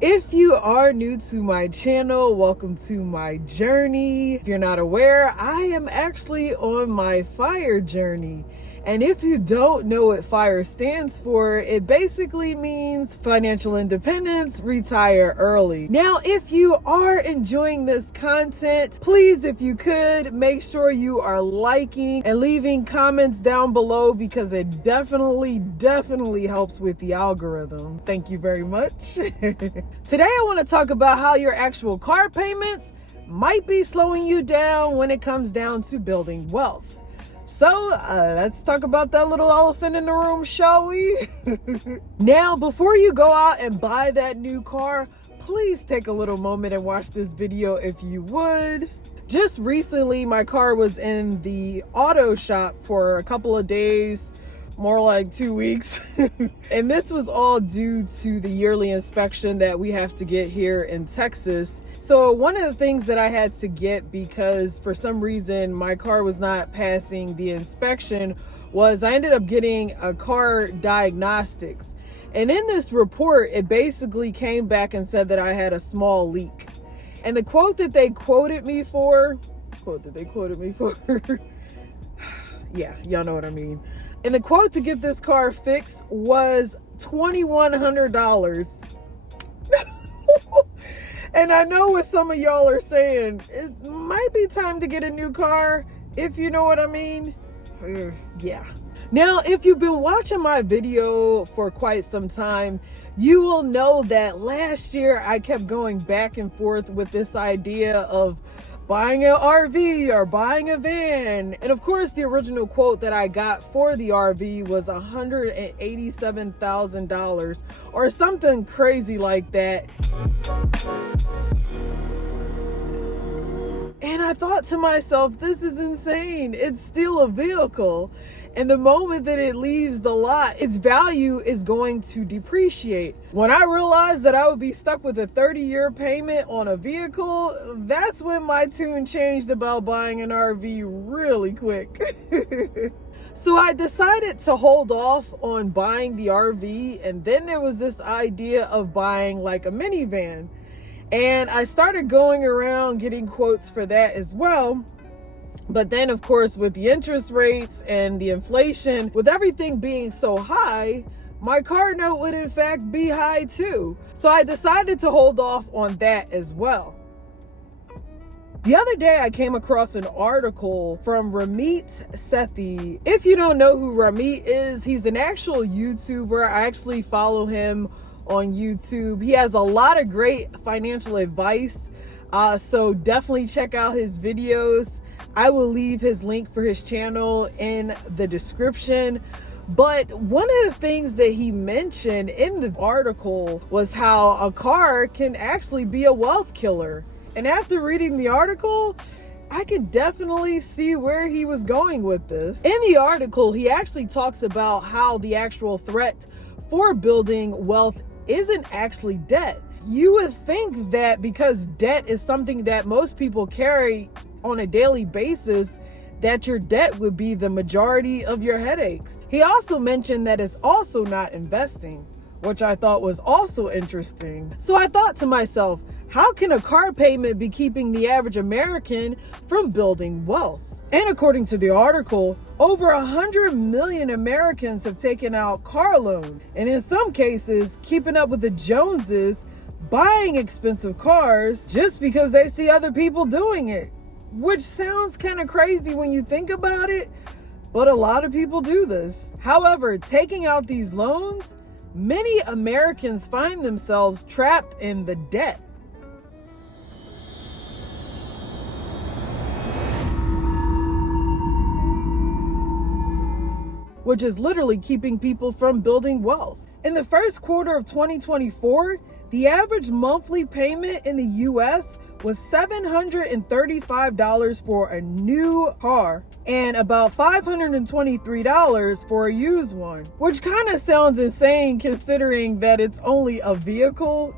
If you are new to my channel, welcome to my journey. If you're not aware, I am actually on my f.i.r.e journey. And if you don't know what f.i.r.e stands for, it basically means financial independence, retire early. Now, if you are enjoying this content, please, if you could, make sure you are liking and leaving comments down below because it definitely helps with the algorithm. Thank you very much. Today, I want to talk about how your actual car payments might be slowing you down when it comes down to building wealth. So let's talk about that little elephant in the room, shall we? Now, before you go out and buy that new car, please take a little moment and watch this video if you would. Just recently, my car was in the auto shop for a couple of days, more like 2 weeks. And this was all due to the yearly inspection that we have to get here in Texas. So one of the things that I had to get, because for some reason my car was not passing the inspection, was I ended up getting a car diagnostics. And in this report, it basically came back and said that I had a small leak. And the quote that they quoted me for, yeah, y'all know what I mean. And the quote to get this car fixed was $2,100. And I know what some of y'all are saying, it might be time to get a new car, if you know what I mean. Yeah. Now, if you've been watching my video for quite some time, you will know that last year I kept going back and forth with this idea of buying an RV or buying a van. And of course, the original quote that I got for the RV was $187,000 or something crazy like that. And I thought to myself, this is insane. It's still a vehicle. And the moment that it leaves the lot, its value is going to depreciate. When I realized that I would be stuck with a 30-year payment on a vehicle, that's when my tune changed about buying an RV really quick. So I decided to hold off on buying the RV, and then there was this idea of buying like a minivan. And I started going around getting quotes for that as well. But then, of course, with the interest rates and the inflation, with everything being so high, my car note would in fact be high too. So I decided to hold off on that as well. The other day, I came across an article from Ramit Sethi. If you don't know who Ramit is, he's an actual YouTuber. I actually follow him on YouTube. He has a lot of great financial advice. So definitely check out his videos. I will leave his link for his channel in the description. But one of the things that he mentioned in the article was how a car can actually be a wealth killer. And after reading the article, I could definitely see where he was going with this. In the article, he actually talks about how the actual threat for building wealth isn't actually debt. You would think that because debt is something that most people carry on a daily basis, that your debt would be the majority of your headaches. He also mentioned that it's also not investing, which I thought was also interesting. So I thought to myself, how can a car payment be keeping the average American from building wealth? And according to the article, over 100 million Americans have taken out car loans, and in some cases, keeping up with the Joneses, buying expensive cars just because they see other people doing it. Which sounds kind of crazy when you think about it, but a lot of people do this. However, taking out these loans, many Americans find themselves trapped in the debt. Which is literally keeping people from building wealth. In the first quarter of 2024, the average monthly payment in the US was $735 for a new car and about $523 for a used one, which kind of sounds insane considering that it's only a vehicle.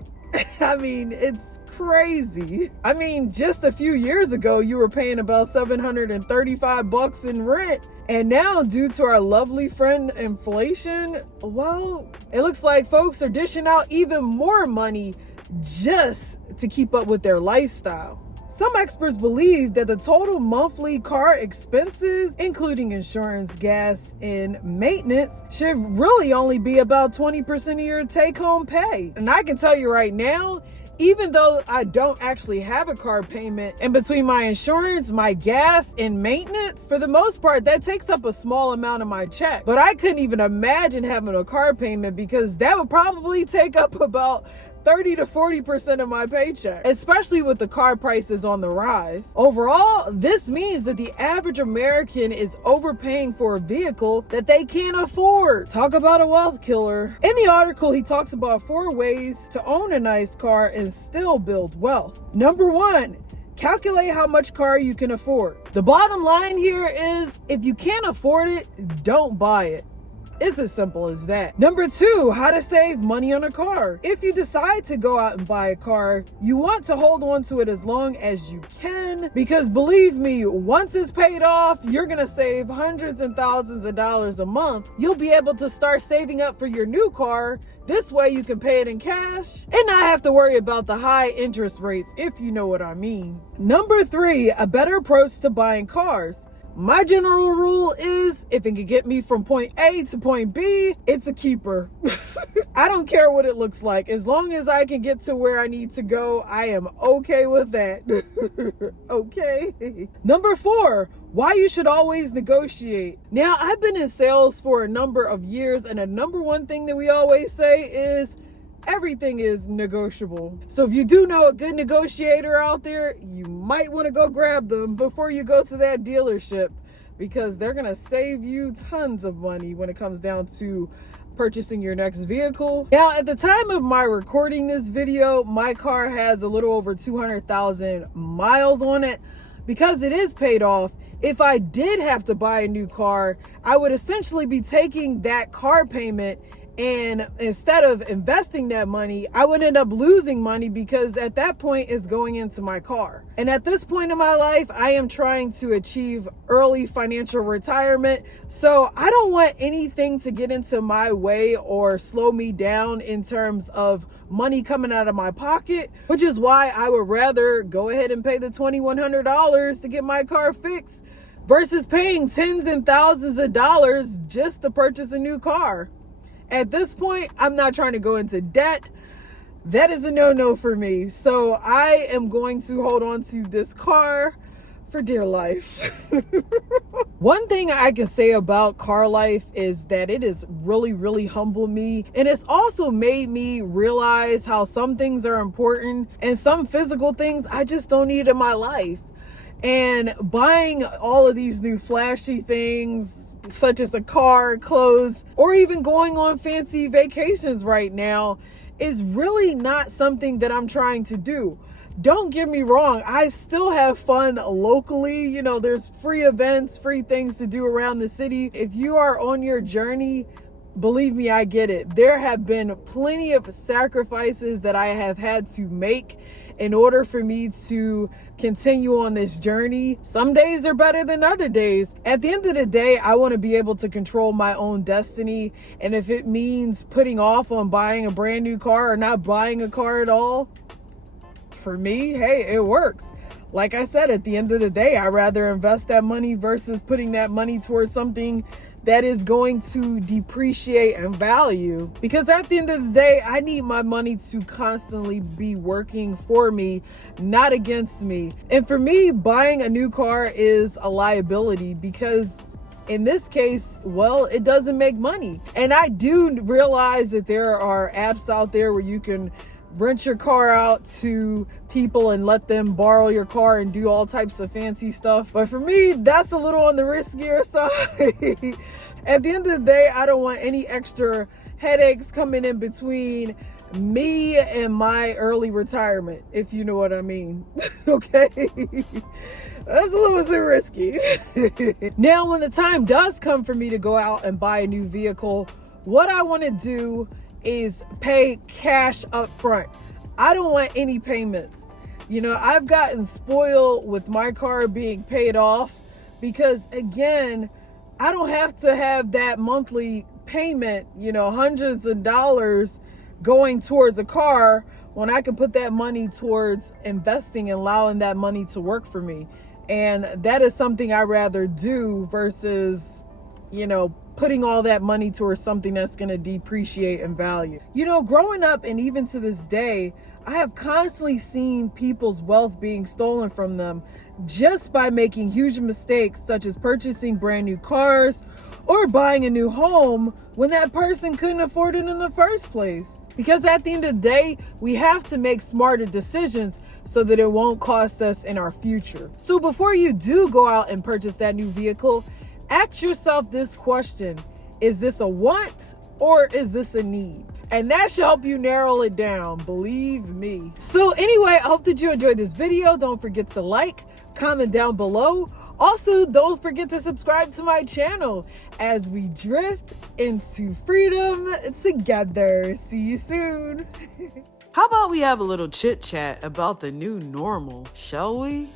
I mean, it's crazy. I mean, just a few years ago, you were paying about $735 in rent. And now, due to our lovely friend inflation, well, it looks like folks are dishing out even more money just to keep up with their lifestyle. Some experts believe that the total monthly car expenses, including insurance, gas, and maintenance, should really only be about 20% of your take-home pay. And I can tell you right now, even though I don't actually have a car payment, and between my insurance, my gas, and maintenance, for the most part, that takes up a small amount of my check. But I couldn't even imagine having a car payment, because that would probably take up about 30 to 40% of my paycheck, especially with the car prices on the rise. Overall, this means that the average American is overpaying for a vehicle that they can't afford. Talk about a wealth killer. In the article, he talks about 4 ways to own a nice car and still build wealth. Number 1, calculate how much car you can afford. The bottom line here is, if you can't afford it, don't buy it. It's as simple as that. Number 2, how to save money on a car. If you decide to go out and buy a car, you want to hold on to it as long as you can, because believe me, once it's paid off, you're gonna save hundreds and thousands of dollars a month. You'll be able to start saving up for your new car. This way you can pay it in cash and not have to worry about the high interest rates, if you know what I mean. Number 3, a better approach to buying cars. My general rule is, if it can get me from point A to point B, it's a keeper. I don't care what it looks like. As long as I can get to where I need to go, I am okay with that. Okay. Number 4, why you should always negotiate. Now, I've been in sales for a number of years, and the number 1 thing that we always say is, everything is negotiable. So if you do know a good negotiator out there, you might want to go grab them before you go to that dealership, because they're going to save you tons of money when it comes down to purchasing your next vehicle. Now, at the time of my recording this video, my car has a little over 200,000 miles on it. Because it is paid off, if I did have to buy a new car, I would essentially be taking that car payment, and instead of investing that money, I would end up losing money, because at that point it's going into my car. And at this point in my life, I am trying to achieve early financial retirement. So I don't want anything to get into my way or slow me down in terms of money coming out of my pocket, which is why I would rather go ahead and pay the $2,100 to get my car fixed versus paying tens and thousands of dollars just to purchase a new car. At this point, I'm not trying to go into debt. That is a no-no for me. So I am going to hold on to this car for dear life. One thing I can say about car life is that it has really, really humbled me. And it's also made me realize how some things are important and some physical things I just don't need in my life. And buying all of these new flashy things, such as a car, clothes, or even going on fancy vacations right now, is really not something that I'm trying to do. Don't get me wrong, I still have fun locally. You know, there's free events, free things to do around the city. If you are on your journey, believe me, I get it. There have been plenty of sacrifices that I have had to make in order for me to continue on this journey. Some days are better than other days. At the end of the day, I want to be able to control my own destiny. And if it means putting off on buying a brand new car or not buying a car at all, for me, hey, it works. Like I said, at the end of the day, I'd rather invest that money versus putting that money towards something that is going to depreciate in value. Because at the end of the day, I need my money to constantly be working for me, not against me. And for me, buying a new car is a liability, because in this case, well, it doesn't make money. And I do realize that there are apps out there where you can rent your car out to people and let them borrow your car and do all types of fancy stuff. But for me, that's a little on the riskier side. At the end of the day, I don't want any extra headaches coming in between me and my early retirement, if you know what I mean. Okay? That's a little too risky. Now, when the time does come for me to go out and buy a new vehicle, what I want to do is pay cash up front. I don't want any payments. You know, I've gotten spoiled with my car being paid off, because again, I don't have to have that monthly payment, you know, hundreds of dollars going towards a car when I can put that money towards investing and allowing that money to work for me. And that is something I rather do versus, putting all that money towards something that's going to depreciate in value. Growing up and even to this day, I have constantly seen people's wealth being stolen from them just by making huge mistakes, such as purchasing brand new cars or buying a new home when that person couldn't afford it in the first place. Because at the end of the day, we have to make smarter decisions so that it won't cost us in our future. So before you do go out and purchase that new vehicle, ask yourself this question: is this a want or is this a need? And that should help you narrow it down, believe me. So anyway, I hope that you enjoyed this video. Don't forget to like, comment down below. Also, don't forget to subscribe to my channel as we drift into freedom together. See you soon. How about we have a little chit chat about the new normal, shall we?